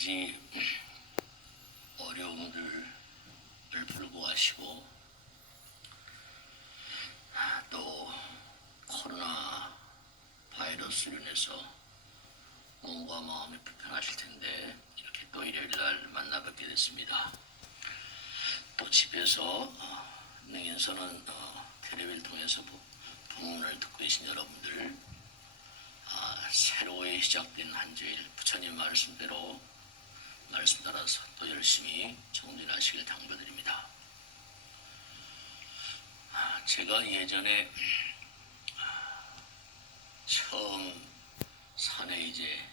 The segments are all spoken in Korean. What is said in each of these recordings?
가지 어려움들을 불구하시고 또 코로나 바이러스로 인해서 몸과 마음이 불편하실 텐데 이렇게 또 일요일 날 만나 뵙게 됐습니다. 또 집에서 능인선은 텔레비를 통해서 본문을 듣고 계신 여러분들 새로이 시작된 한 주일 부처님 말씀대로 말씀 따라서 또 열심히 정진하시길 당부드립니다. 제가 예전에 처음 산에 이제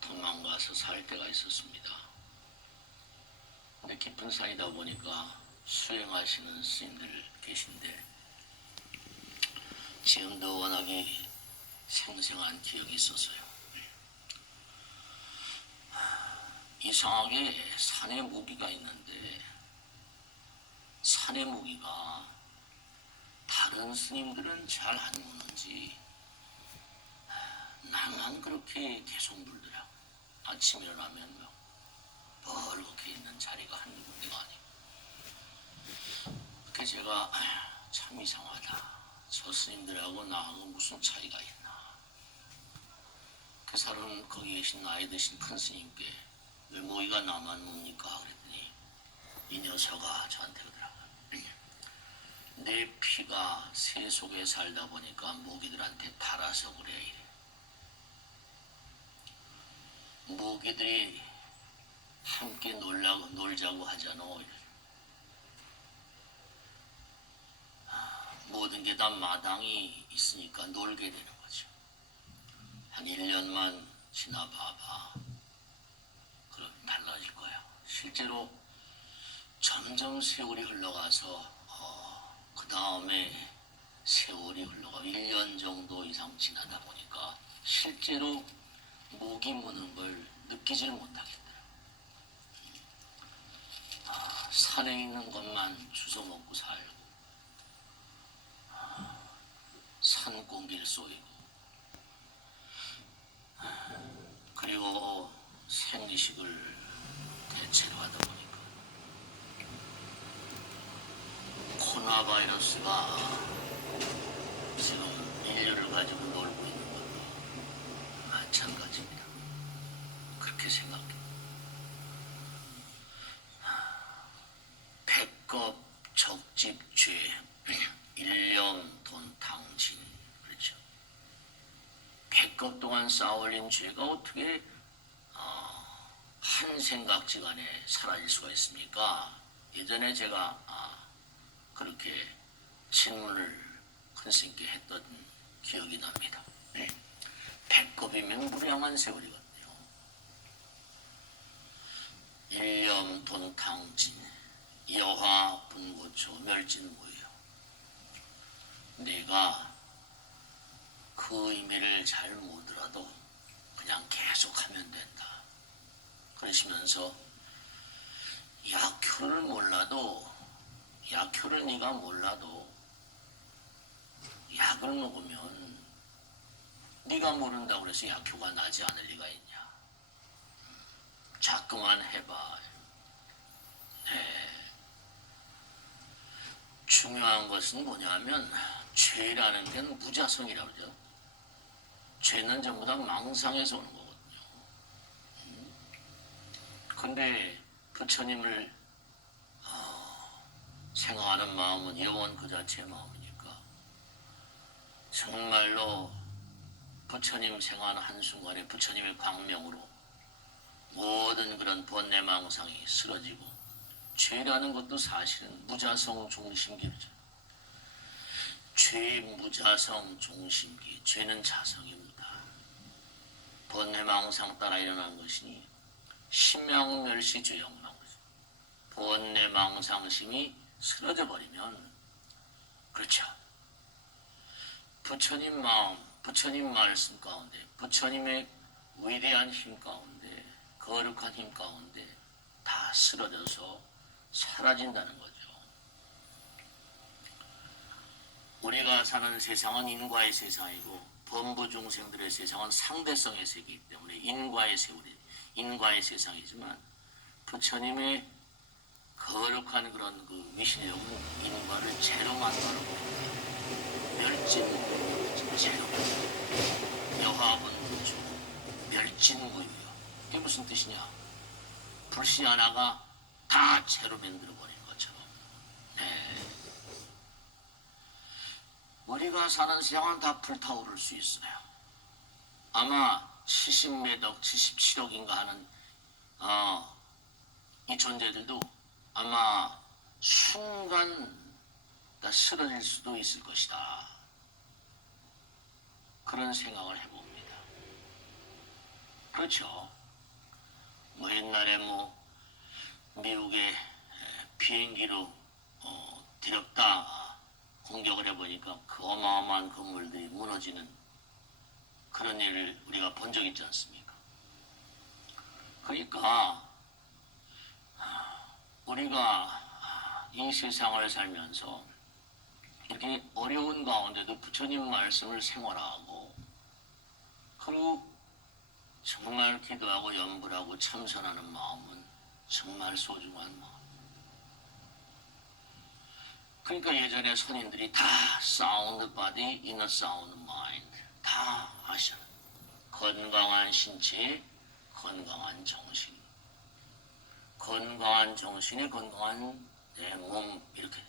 도망가서 살 때가 있었습니다. 근데 깊은 산이다 보니까 수행하시는 스님들 계신데 지금도 워낙에 생생한 기억이 있어서요. 이상하게 산에 모기가 있는데 산에 모기가 다른 스님들은 잘 안 무는지 나만 그렇게 계속 물더라고. 아침에 일어나면 막 벌겋게 있는 자리가 한 군데가 아니고. 그게 제가 참 이상하다. 저 스님들하고 나하고 무슨 차이가 있나. 그 사람은 거기 계신 나이 드신 큰 스님께 왜 모기가 나만 묵니까 그랬더니 이 녀석아 저한테 그러더라고요. 내 피가 새 속에 살다 보니까 모기들한테 달아서 그래 이래. 모기들이 함께 놀자고 하잖아. 모든 게 다 마당이 있으니까 놀게 되는 거죠. 한 1년만 지나봐봐. 그럼 달라질 거야. 실제로 점점 세월이 흘러가서 그 다음에 세월이 흘러가 1년 정도 이상 지나다 보니까 실제로 모기 무는 걸 느끼지를 못하겠더라고요. 산에 있는 것만 주워 먹고 살고 산 공기를 쏘이고 그리고 생리식을 대체로 하다 보니까 코로나 바이러스가 지금 인류를 가지고 놀고 있는 것도 마찬가지입니다. 그렇게 생각해요. 백겁 적집죄 일념 돈 탕진 그렇죠. 백겁 동안 쌓아올린 죄가 어떻게 한 생각지간에 사라질 수가 있습니까? 예전에 제가 그렇게 질문을 큰 스님께 했던 기억이 납니다. 백겁이면 무량한 세월이거든요. 일념 돈 탕진 여화 분고초 멸진무예요. 내가 그 의미를 잘 모르더라도 그냥 계속하면 된다. 그러시면서 약효를 네가 몰라도 약을 먹으면 네가 모른다고 그래서 약효가 나지 않을 리가 있냐. 자꾸만 해봐. 네. 중요한 것은 뭐냐면 죄라는 게 무자성이라고 그러죠. 죄는 전부 다 망상에서 오는 거거든요. 근데 부처님을 생각하는 마음은 영원 그 자체의 마음이니까 정말로 부처님 생각하는 한순간에 부처님의 광명으로 모든 그런 번뇌망상이 쓰러지고 죄라는 것도 사실은 무자성 종심기죠. 죄 무자성 종심기. 죄는 자성입니다. 번뇌망상 따라 일어난 것이니 심양멸시 죄영망. 번뇌망상심이 쓰러져 버리면 그렇죠. 부처님 마음, 부처님 말씀 가운데, 부처님의 위대한 힘 가운데, 거룩한 힘 가운데 다 쓰러져서 사라진다는 거죠. 우리가 사는 세상은 인과의 세상이고 범부 중생들의 세상은 상대성의 세계이기 때문에 인과의 세월이 인과의 세상이지만 부처님의 거룩한 그런 그 미신력은 인과를 제로 만들어버립니다. 멸진무유, 제로. 여하분 무주, 멸진무유요. 이게 무슨 뜻이냐? 불씨 하나가 다 제로 만들어버린 것처럼. 네. 우리가 사는 세상은 다 불타오를 수 있어요. 아마 70몇 억, 77억인가 하는 이 존재들도 아마 순간 다 쓰러질 수도 있을 것이다. 그런 생각을 해봅니다. 그렇죠. 뭐 옛날에 뭐 미국의 비행기로 들였다 공격을 해보니까 그 어마어마한 건물들이 무너지는 그런 일을 우리가 본 적 있지 않습니까? 그러니까 우리가 이 세상을 살면서 이렇게 어려운 가운데도 부처님 말씀을 생활하고 그리고 정말 기도하고 염불하고 참선하는 마음은 정말 소중한 마음. 그러니까 예전에 선인들이 다 sound body, inner sound mind 다 아셔. 건강한 신체, 건강한 정신. 건강한 정신에 건강한 내 몸 이렇게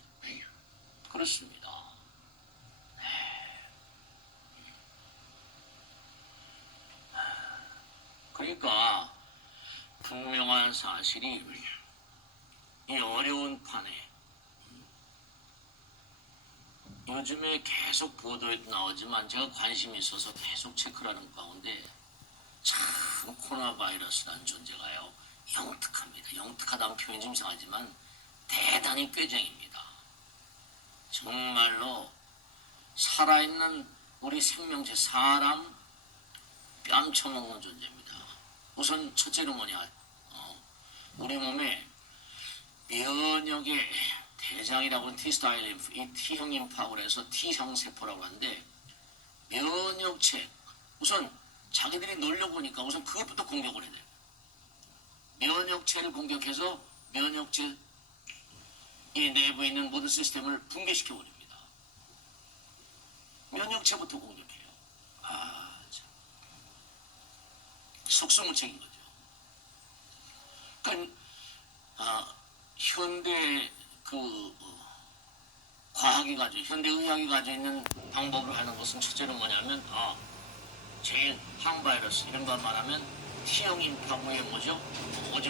그렇습니다. 그러니까 분명한 사실이 이 어려운 판에 요즘에 계속 보도에 나오지만 제가 관심이 있어서 계속 체크를 하는 가운데 참 코로나 바이러스라는 존재가요 영특합니다. 영특하다는 표현이 좀 이상하지만 대단히 꾀쟁입니다. 정말로 살아있는 우리 생명체 사람 뺨 쳐먹는 존재입니다. 우선 첫째로 뭐냐 우리 몸에 면역의 대장이라고 하는 T스타일 림프, 이 T형 림프하고 해서 T형 세포라고 하는데 면역체 우선 자기들이 놀려고 하니까 우선 그것부터 공격을 해야 돼요. 면역체를 공격해서 면역체 이 내부에 있는 모든 시스템을 붕괴시켜 버립니다. 면역체부터 공격해요. 참. 속수무책인 거죠. 그러니까 현대 과학이 가지고 현대 의학이 가지고 있는 방법으로 하는 것은 첫째로 뭐냐면 제일 항바이러스 이런 걸 말하면 T형 인파구에 뭐죠? 오지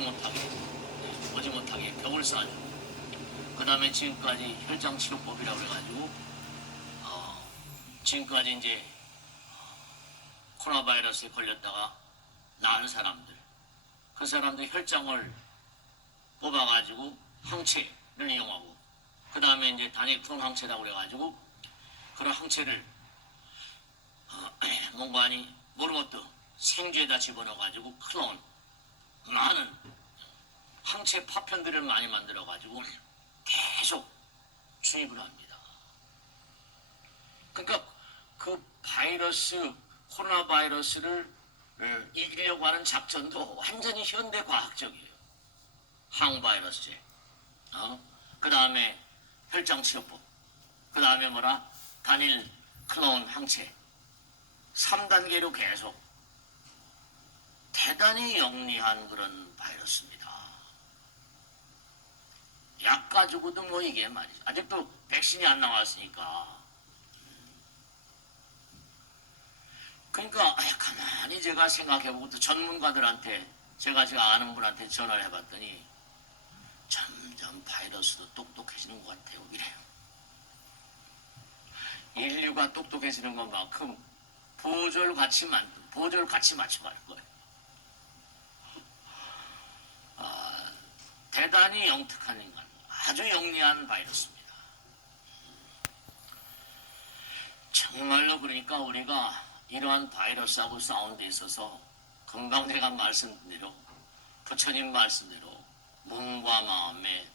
못하게 벽을 쌓아주고 그 다음에 지금까지 혈장치료법이라고 해가지고 지금까지 이제 코로나 바이러스에 걸렸다가 나은 사람들 그 사람들 혈장을 뽑아가지고 항체를 이용하고 그 다음에 이제 단일 클론 항체라고 그래가지고 그런 항체를 뭔가 아니 모르겠도 생쥐에다 집어넣어가지고 클론 많은 항체 파편들을 많이 만들어가지고 계속 주입을 합니다. 그러니까 그 바이러스 코로나 바이러스를 이기려고 하는 작전도 완전히 현대 과학적이에요. 항바이러스제 그 다음에 혈장치료법 그 다음에 단일 클론 항체 3단계로 계속 대단히 영리한 그런 바이러스입니다. 약 가지고도 뭐 이게 말이죠. 아직도 백신이 안 나왔으니까. 그러니까 가만히 제가 생각해보고 또 전문가들한테 제가 아는 분한테 전화를 해봤더니 점점 바이러스도 똑똑해지는 것 같아요. 이래요. 인류가 똑똑해지는 것만큼 보조를 같이 맞춰가는 거예요. 대단히 영특한 인간, 아주 영리한 바이러스입니다. 정말로 그러니까 우리가 이러한 바이러스하고 싸우는 데 있어서 금방제가 말씀대로 부처님 말씀대로 몸과 마음에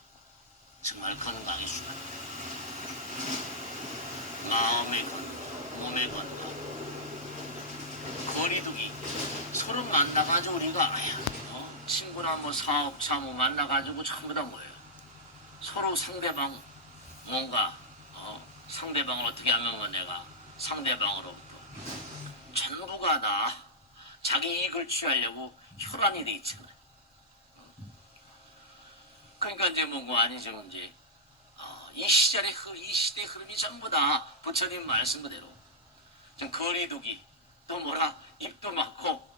정말 건강이 중요합니다. 마음의 건강, 몸의 건강, 거리두기, 서로 만나가지고 우리가 친구나 뭐 사업자 뭐 만나가지고 전부 다 뭐예요? 서로 상대방 뭔가 상대방을 어떻게 하면 뭐 내가 상대방으로부터 전부가 다 자기 이익을 취하려고 혈안이 돼 있잖아요. 그러니까 이제 뭐가 아니죠 이제 이 시절의 이 시대의 흐름이 전부 다 부처님 말씀 그대로 좀 거리두기 또 뭐라 입도 막고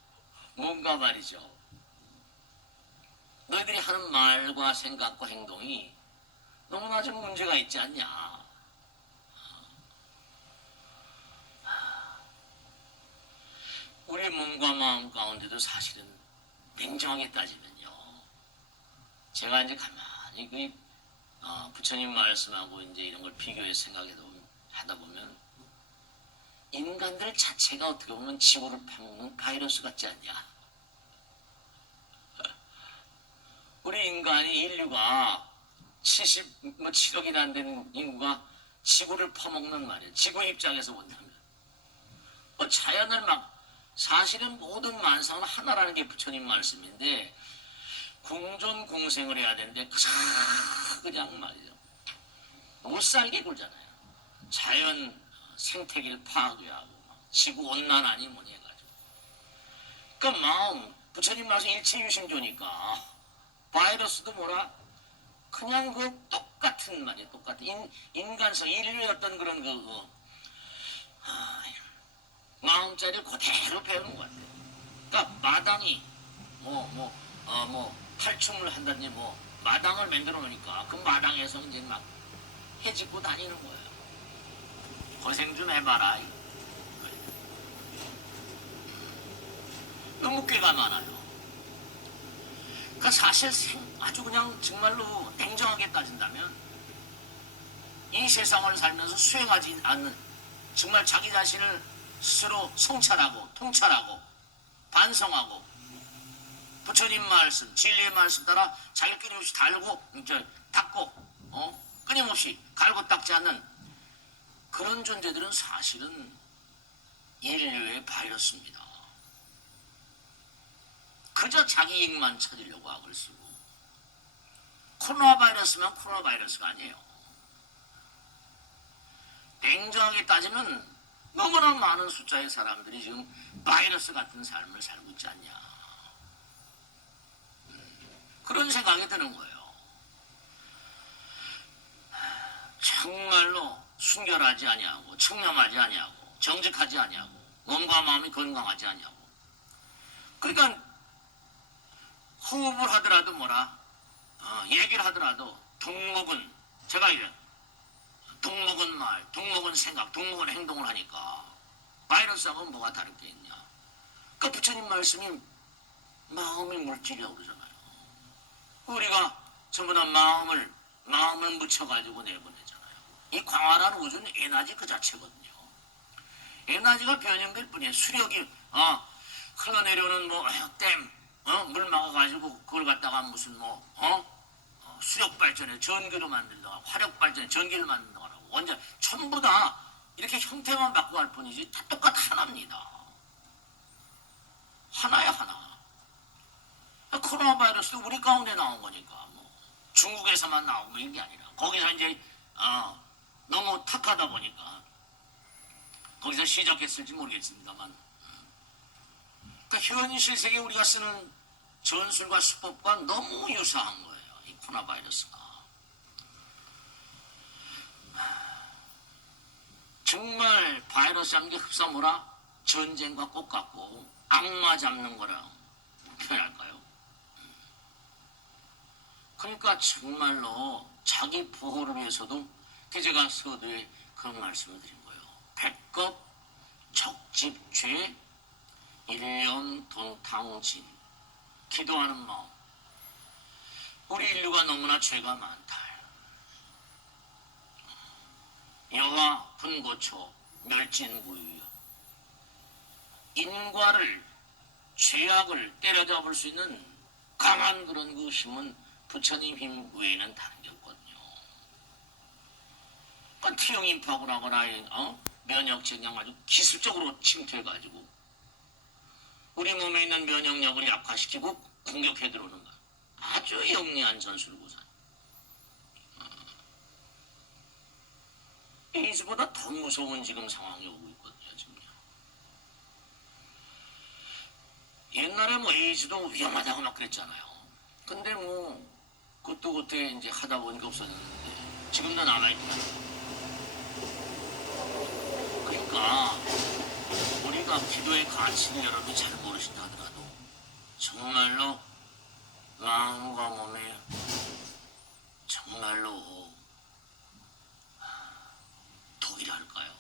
뭔가 말이죠. 너희들이 하는 말과 생각과 행동이 너무나 좀 문제가 있지 않냐. 우리 몸과 마음 가운데도 사실은 냉정하게 따지면요. 제가 이제 가만히 부처님 말씀하고 이제 이런 걸 비교해서 하다 보면 인간들 자체가 어떻게 보면 지구를 파먹는 바이러스 같지 않냐. 우리 인류가 77억이나 안 되는 인구가 지구를 퍼먹는 말이에요. 지구 입장에서 본다면. 자연을 사실은 모든 만상은 하나라는 게 부처님 말씀인데, 공존공생을 해야 되는데, 그냥 말이죠. 못 살게 굴잖아요. 자연 생태계를 파괴하고, 지구온난화니 뭐니 해가지고. 그러니까 부처님 말씀 일체유심조니까, 바이러스도 뭐라? 그냥 똑같은 말이에요. 똑같은 인간성, 인류의 어떤 그런 마음자리를 그대로 배우는 것 같아요. 그러니까 마당이 탈춤을 한다든지 마당을 만들어 놓으니까 그 마당에서 이제 막 해집고 다니는 거예요. 고생 좀 해봐라. 너무 꾀가 많아요. 그러니까 사실 아주 그냥 정말로 냉정하게 따진다면 이 세상을 살면서 수행하지 않는 정말 자기 자신을 스스로 성찰하고 통찰하고 반성하고 부처님 말씀 진리의 말씀 따라 자기 끊임없이 닦고 끊임없이 갈고 닦지 않는 그런 존재들은 사실은 인류의 바이러스입니다. 그저 자기 이익만 찾으려고 악을 쓰고 코로나 바이러스면 코로나 바이러스가 아니에요. 냉정하게 따지면 너무나 많은 숫자의 사람들이 지금 바이러스 같은 삶을 살고 있지 않냐. 그런 생각이 드는 거예요. 정말로 순결하지 아니하고 청렴하지 아니하고 정직하지 아니하고 몸과 마음이 건강하지 아니하고 그러니까 호흡을 하더라도 얘기를 하더라도 동목은 제가 이래 동목은 말, 동목은 생각, 동목은 행동을 하니까 바이러스하고 뭐가 다른 게 있냐. 그러니까 부처님 말씀이 마음이 물질이라고 그러잖아요. 우리가 전부 다 마음을 묻혀가지고 내보내잖아요. 이 광활한 우주는 에너지 그 자체거든요. 에너지가 변형될 뿐이에요. 수력이 흘러내려오는 댐 물 막아가지고 그걸 갖다가 무슨 수력 발전에 전기로 만들다가 화력 발전에 전기를 만든다고 하고 완전 전부 다 이렇게 형태만 바꿔갈 뿐이지 다 하나입니다. 하나야 하나. 코로나 바이러스도 우리 가운데 나온 거니까 중국에서만 나오고 이런 게 아니라 거기서 이제 너무 탁하다 보니까 거기서 시작했을지 모르겠습니다만 그러니까 현실 세계 우리가 쓰는 전술과 수법과 너무 유사한 거예요. 이 코로나 바이러스가. 정말 바이러스라는 게 흡사모라 전쟁과 꼭 같고 악마 잡는 거랑 표현할까요? 그러니까 정말로 자기 보호를 위해서도 제가 서두에 그런 말씀을 드린 거예요. 백겁 적집죄 일념돈탕진 기도하는 마음. 우리 인류가 너무나 죄가 많다. 여와 분고초 멸진무유여. 인과를 죄악을 때려잡을 수 있는 강한 그런 힘은 부처님 힘 외에는 다른 게 없거든요. 그러니까 T형 하거나 면역체계 아주 기술적으로 침투해가지고 우리 몸에 있는 면역력을 약화시키고 공격해 들어오는 거야. 아주 영리한 전술구사. 에이즈보다 더 무서운 지금 상황이 오고 있거든요, 지금요. 옛날에 뭐 에이즈도 위험하다고 막 그랬잖아요. 근데 뭐 그것도 그때 이제 하다 보니까 없어졌는데 지금도 남아있다. 그러니까 우리가 기도의 가치를 여러분이 잘 모르신다 하더라도 정말로 마음과 몸에 정말로 독이랄까요?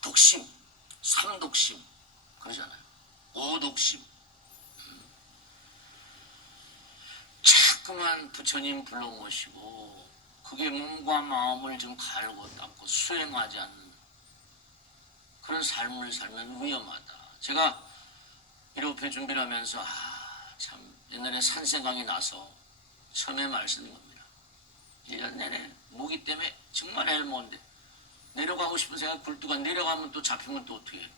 독심, 삼독심 그러잖아요. 오독심. 자꾸만 부처님 불러 모시고 그게 몸과 마음을 좀 갈고 닦고 수행하지 않는 그런 삶을 살면 위험하다. 제가 1호표 준비를 하면서 참 옛날에 산 생각이 나서 처음에 말씀드린 겁니다. 1년 내내 모기 때문에 정말 헬몬데 내려가고 싶은 생각 굴뚝가 내려가면 또 잡히면 또 어떻게 해요?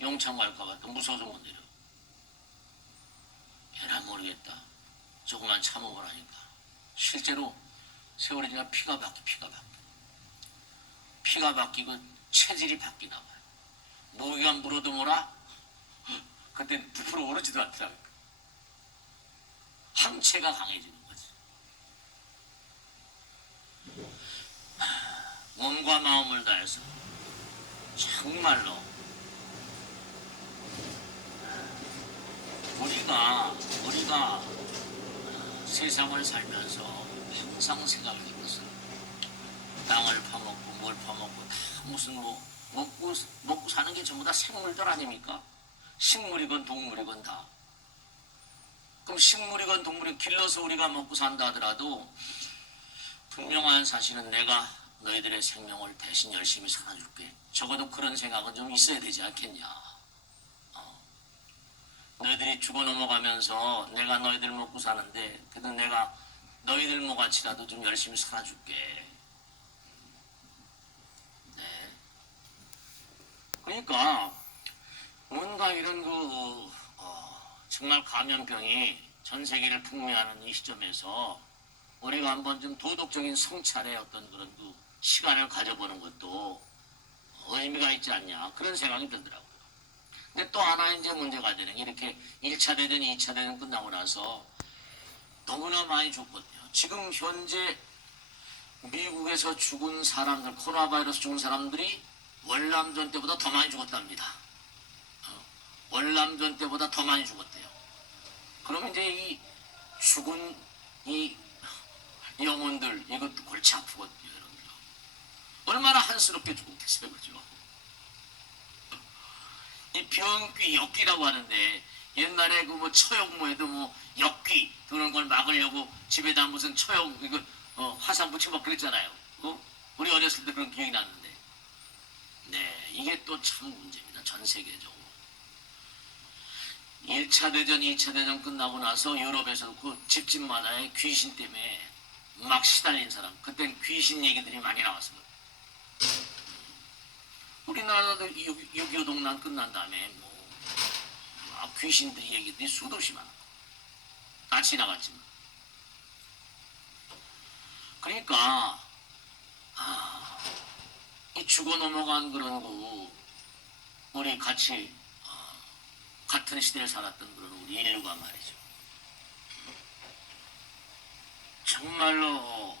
영창 갈까봐 또 무서워서 못 내려. 에라 모르겠다. 조금만 참아보라니까. 실제로 세월이 지나 피가 바뀌고 체질이 바뀌나 봐요. 모기가 물어도 뭐라? 그때 부풀어 오르지도 않더라고요. 항체가 강해지는 거지. 몸과 마음을 다해서 정말로 우리가 세상을 살면서 항상 생각하는 것은 땅을 파먹고 뭘 파먹고 다 무슨 뭐 먹고 사는 게 전부 다 생물들 아닙니까? 식물이건 동물이건 다. 그럼 식물이건 동물이 길러서 우리가 먹고 산다 하더라도 분명한 사실은 내가 너희들의 생명을 대신 열심히 살아줄게. 적어도 그런 생각은 좀 있어야 되지 않겠냐. 너희들이 죽어 넘어가면서 내가 너희들 먹고 사는데 그래도 내가 너희들 먹같이라도 좀 열심히 살아줄게. 네. 그러니까 뭔가 이런 정말 감염병이 전 세계를 풍미하는 이 시점에서 우리가 한번 좀 도덕적인 성찰의 어떤 그런 시간을 가져보는 것도 의미가 있지 않냐 그런 생각이 들더라고요. 근데 또 하나 이제 문제가 되는 게 이렇게 1차 대전, 2차 대전 끝나고 나서 너무나 많이 죽거든요. 지금 현재 미국에서 죽은 사람들, 코로나 바이러스 죽은 사람들이 월남전 때보다 더 많이 죽었답니다. 월남전 때보다 더 많이 죽었대요. 그러면 이제 이 죽은 이 영혼들 이것도 골치 아프거든요, 여러분. 얼마나 한스럽게 죽었겠어요, 그죠? 이 병귀, 역귀라고 하는데 옛날에 그 뭐 처형무에도 뭐 역귀 그런 걸 막으려고 집에다 무슨 처형 이거 화상 붙이고 막 그랬잖아요. 우리 어렸을 때 그런 기억이 났는데, 네 이게 또 참 문제입니다. 전 세계적으로. 1차 대전, 2차 대전 끝나고 나서 유럽에서 그 집집마다의 귀신 때문에 막 시달린 사람, 그땐 귀신 얘기들이 많이 나왔어요. 우리나라도 6.25 동란 끝난 다음에 귀신들 얘기들이 수도 없이 많아. 다 지나갔지만. 그러니까 이 죽어 넘어간 그런 우리 같이 같은 시대를 살았던 그런 우리 인류가 말이죠. 정말로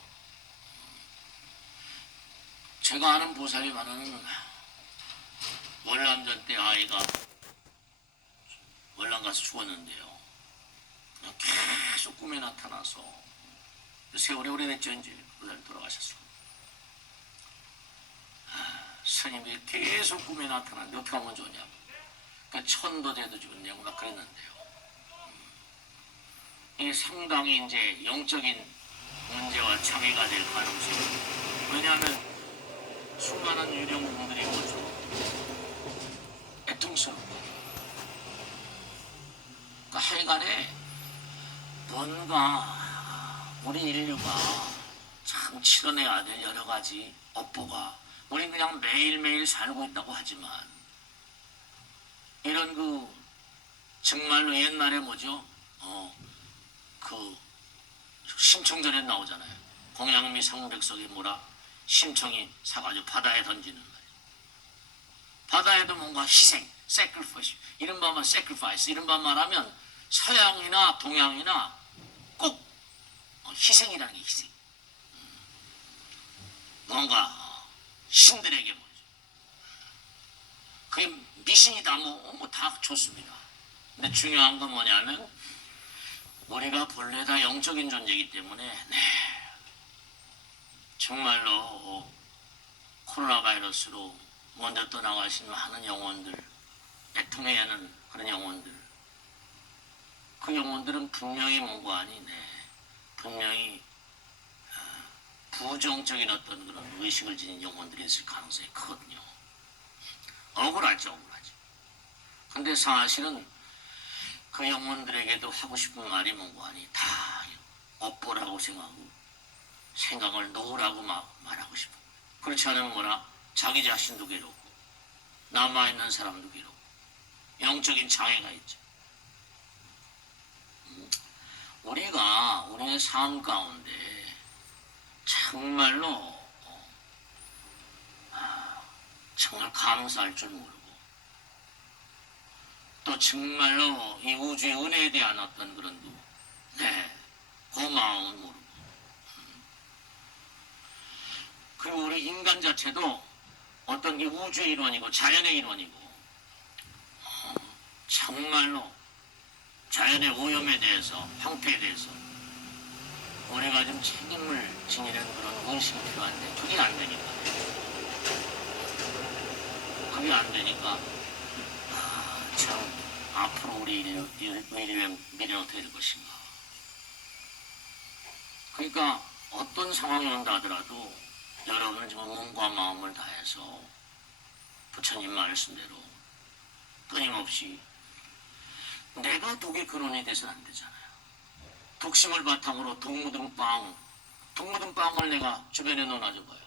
제가 아는 보살이 많은 월남전 때 아이가 월남 가서 죽었는데요. 그냥 계속 꿈에 나타나서 세월이 오래됐죠. 이제 그날 돌아가셨어. 스님이 계속 꿈에 나타나는데 어떻게 하면 좋냐고. 그러니까 천도제도 주었냐고 막 그랬는데요. 이게 상당히 이제 영적인 문제와 장애가 될 가능성이. 왜냐하면 수많은 유령분들이 뭐죠? 애통스럽고. 그러니까 하여간에 뭔가 우리 인류가 참 치러내야 될 여러 가지 업보가 우린 그냥 매일매일 살고 있다고 하지만 이런 정말로 옛날에 뭐죠? 그 심청전에 나오잖아요. 공양미 상백석에 뭐라 심청이 사가지고 바다에 던지는 거예요. 바다에도 뭔가 희생, sacrifice, 이른바 sacrifice, 이른바 말하면 서양이나 동양이나 꼭 희생이라는 게 희생. 뭔가 신들에게 뭐죠. 그게 미신이다 뭐 다 좋습니다. 근데 중요한 건 뭐냐면 우리가 본래 다 영적인 존재이기 때문에 정말로 코로나 바이러스로 먼저 떠나가신 많은 영혼들, 애통해하는 그런 영혼들, 그 영혼들은 분명히 뭔가 아니네. 분명히 부정적인 어떤 그런 의식을 지닌 영혼들이 있을 가능성이 크거든요. 억울하죠. 근데 사실은 그 영혼들에게도 하고 싶은 말이 뭔가 아니 다 업보라고 생각을 놓으라고 말하고 싶어. 그렇지 않으면 뭐라 자기 자신도 괴롭고 남아있는 사람도 괴롭고 영적인 장애가 있죠. 우리의 삶 가운데 정말로 정말 감사할 줄 모르고 또 정말로 이 우주의 은혜에 대한 어떤 그런 고마움을 모르고 그리고 우리 인간 자체도 어떤 게 우주의 일원이고 자연의 일원이고 정말로 자연의 오염에 대해서 형태에 대해서 우리가 좀 책임을 지니는 그런 의식이 필요한데 그게 안 되니까 참 앞으로 우리 인류의 미래는 어떻게 될 것인가. 그러니까 어떤 상황이 온다 하더라도 여러분은 지금 몸과 마음을 다해서 부처님 말씀대로 끊임없이 내가 독의 근원이 돼서는 안 되잖아요. 독심을 바탕으로 독 묻은 빵을 내가 주변에 넣어놔줘봐요.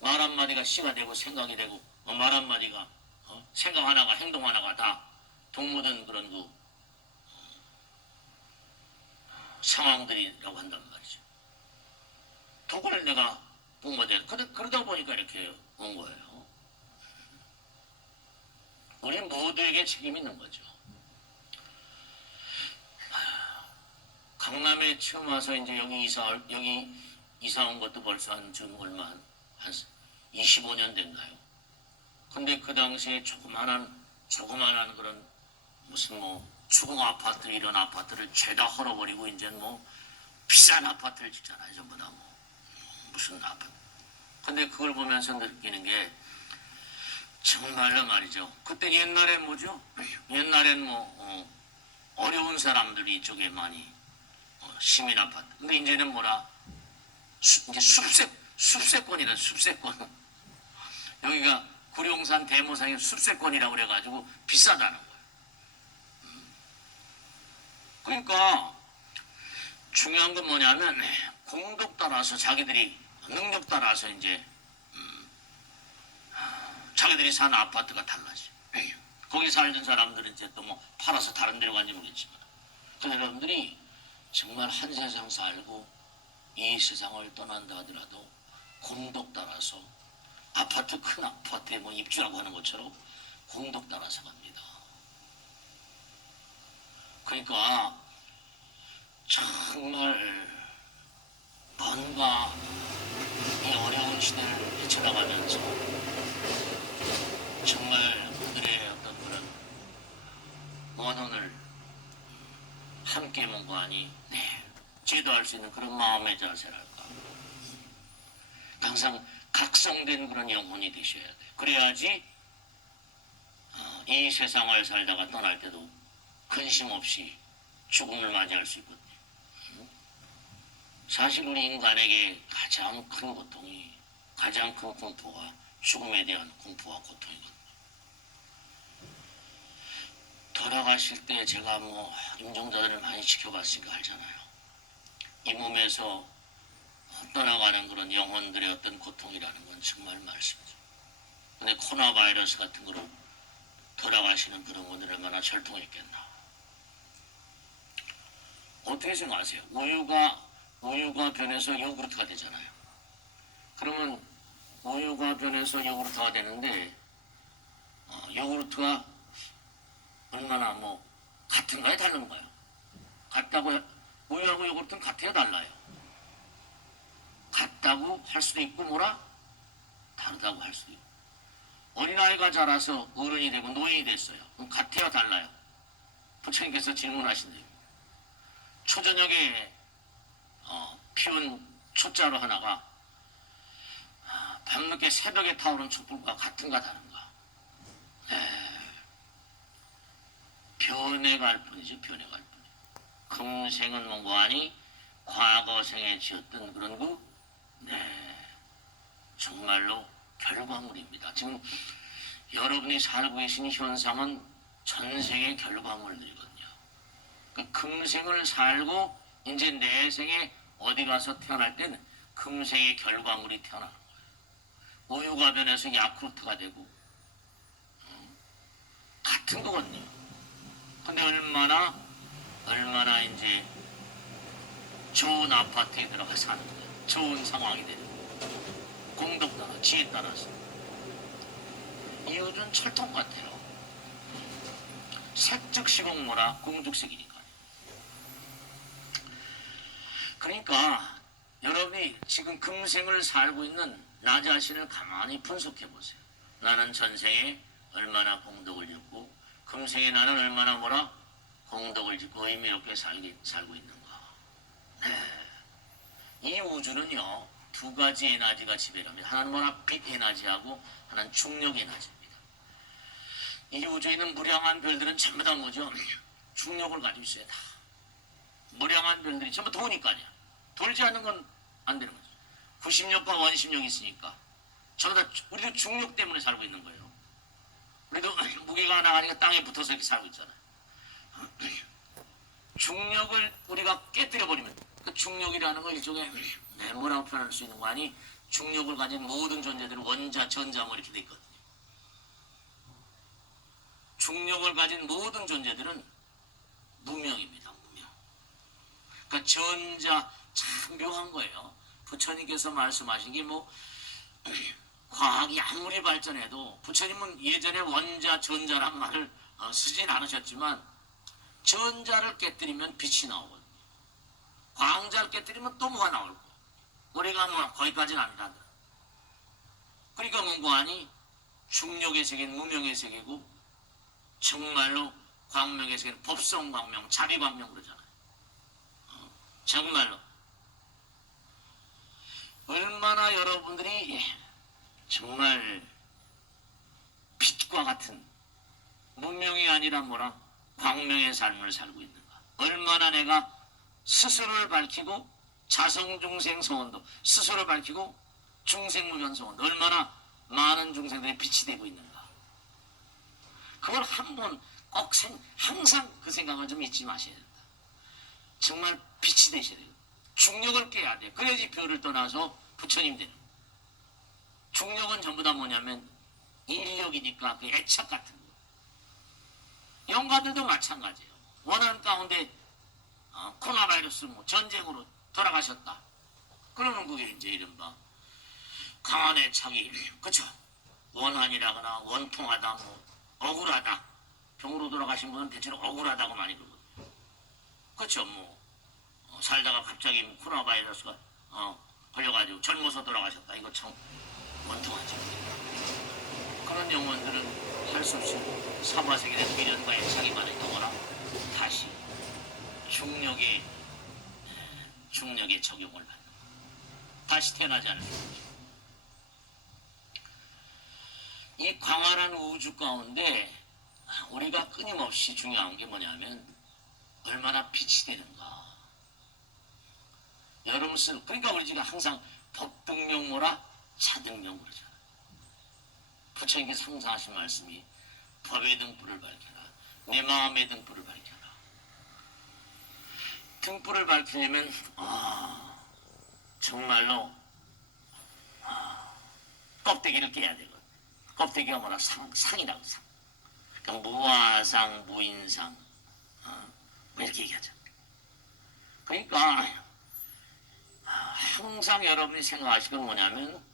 말 한마디가 씨가 되고 생각이 되고 말 한마디가 생각 하나가 행동 하나가 다 독 묻은 그런 상황들이라고 한단 말이죠. 독을 내가 뿜어대 그러다 보니까 이렇게 온 거예요. 우리 모두에게 책임이 있는 거죠. 강남에 처음 와서 이제 여기 이사 온 것도 벌써 지금 한 25년 됐나요? 근데 그 당시에 조그만한 그런 무슨 주공 아파트 이런 아파트를 죄다 헐어버리고 이제 비싼 아파트를 짓잖아요. 전부 다 무슨 아파트. 근데 그걸 보면서 느끼는 게 정말로 말이죠. 그때 옛날엔 뭐죠? 옛날엔 어려운 사람들이 이쪽에 많이 시민 아파트. 근데 이제는 이제 숲세권이라 숲세권. 여기가 구룡산 대모산이 숲세권이라고 그래가지고 비싸다는 거예요. 그러니까 중요한 건 뭐냐면 공덕 따라서 자기들이 능력 따라서 이제 자기들이 사는 아파트가 달라지. 거기 살던 사람들은 이제 또 팔아서 다른 데로 간지 모르겠지만 그 여러분들이 정말 한 세상 살고 이 세상을 떠난다 하더라도 공덕 따라서 큰 아파트에 입주라고 하는 것처럼 공덕 따라서 갑니다. 그러니까 정말 뭔가 이 어려운 시대를 헤쳐나가면서 정말 그들의 어떤 그런 원혼을 함께 뭔가 아니 제도할 수 있는 그런 마음의 자세랄까. 항상 각성된 그런 영혼이 되셔야 돼. 그래야지 이 세상을 살다가 떠날 때도 근심 없이 죽음을 맞이할 수 있거든요. 사실 우리 인간에게 가장 큰 고통이 가장 큰 공포가 죽음에 대한 공포와 고통이거든요. 돌아가실 때 제가 임종자들을 많이 지켜봤으니까 알잖아요. 이 몸에서 떠나가는 그런 영혼들의 어떤 고통이라는 건 정말 말씀이죠. 근데 코로나 바이러스 같은 거로 돌아가시는 그런 분들 얼마나 절통했겠나. 어떻게 생각하세요? 우유가 변해서 요구르트가 되잖아요. 그러면 우유가 변해서 요구르트가 되는데 요구르트가 얼마나 뭐 같은가요? 다른가요? 같다고 우유하고 요구르트는 같아요? 달라요? 같다고 할 수도 있고 뭐라? 다르다고 할 수도 있고. 어린아이가 자라서 어른이 되고 노인이 됐어요. 그럼 같아요? 달라요? 부처님께서 질문하신대요. 초저녁에 피운 초자루 하나가 밤늦게 새벽에 타오른 촛불과 같은가 다른가? 변해갈 뿐이죠. 변해갈 뿐. 금생은 뭐하니 과거 생에 지었던 그런 정말로 결과물입니다. 지금 여러분이 살고 계신 현상은 전생의 결과물들이거든요. 그 금생을 살고 이제 내 생에 어디 가서 태어날 때는 금생의 결과물이 태어나는 거예요. 우유가 변해서 야쿠르트가 되고 같은 거거든요. 근데 얼마나 이제 좋은 아파트에 들어가 사는 거예요. 좋은 상황이 되는 거예요. 공덕 따라 지혜 따라서. 이웃은 철통 같아요. 색즉 시공모라 공죽색이니까. 그러니까 여러분이 지금 금생을 살고 있는 나 자신을 가만히 분석해 보세요. 나는 전생에 얼마나 공덕을 짓고 금생에 나는 얼마나 공덕을 짓고 의미롭게 살고 있는가. 이 우주는요 두 가지 에너지가 지배합니다. 하나는 빛 에너지하고 하나는 중력 에너지입니다. 이 우주에 있는 무량한 별들은 전부 다 뭐죠? 중력을 가지고 있어야 다. 무량한 별들이 전부 도니까요. 돌지 않는 건 안 되는 거죠. 구심력과 원심력이 있으니까 전부 다 우리도 중력 때문에 살고 있는 거예요. 우리도 무게가 나가니까 땅에 붙어서 이렇게 살고 있잖아요. 중력을 우리가 깨뜨려버리면 그 중력이라는 건 일종의 뭐라고 표현할 수 있는 거 아니? 중력을 가진 모든 존재들은 원자, 전자 뭐 이렇게 돼 있거든요. 중력을 가진 모든 존재들은 무명입니다. 무명. 그러니까 전자 참 묘한 거예요. 부처님께서 말씀하신 게 과학이 아무리 발전해도 부처님은 예전에 원자, 전자란 말을 쓰진 않으셨지만 전자를 깨뜨리면 빛이 나오거든요. 광자를 깨뜨리면 또 뭐가 나올 거. 우리가 거기까지는 아니다. 그러니까 뭐하니 중력의 세계는 무명의 세계고 정말로 광명의 세계는 법성 광명, 자비 광명 그러잖아요. 정말로 얼마나 여러분들이 정말 빛과 같은 무명이 아니라 광명의 삶을 살고 있는가. 얼마나 내가 스스로를 밝히고 자성중생 성원도 스스로를 밝히고 중생무변 성원도 얼마나 많은 중생들이 빛이 되고 있는가. 그걸 한번 꼭 항상 그 생각을 좀 잊지 마셔야 된다. 정말 빛이 되셔야 돼요. 중력을 깨야 돼요. 그래야지 별을 떠나서 부처님 되는 거예요. 중력은 전부 다 뭐냐면 인력이니까 그 애착 같은 거. 영가들도 마찬가지예요. 원한 가운데 코로나 바이러스 전쟁으로 돌아가셨다. 그러면 그게 이제 이른바 강한 애착이 그쵸? 원한이라거나 원통하다 억울하다. 병으로 돌아가신 분은 대체로 억울하다고 많이 그러거든요. 그쵸? 살다가 갑자기 코로나 바이러스가 걸려가지고 젊어서 돌아가셨다. 이거 참 원통하죠. 그런 영혼들은 할 수 없이 사바세계의 미련과 애착이 많이 더거나 다시 중력의 적용을 받는 거예요. 다시 태어나지 않을 수 없죠. 이 광활한 우주 가운데 우리가 끊임없이 중요한 게 뭐냐면 얼마나 빛이 되는가. 그러니까 우리 지금 항상 법등명모라 자등명 그러잖아요. 부처님께서 항상 하신 말씀이 법의 등불을 밝혀라. 내 마음의 등불을 밝혀라. 등불을 밝히려면 정말로 껍데기를 깨야 되거든. 껍데기가 상이라고 상. 그러니까 무화상, 무인상 이렇게 얘기하죠. 항상 여러분이 생각하실 건 뭐냐면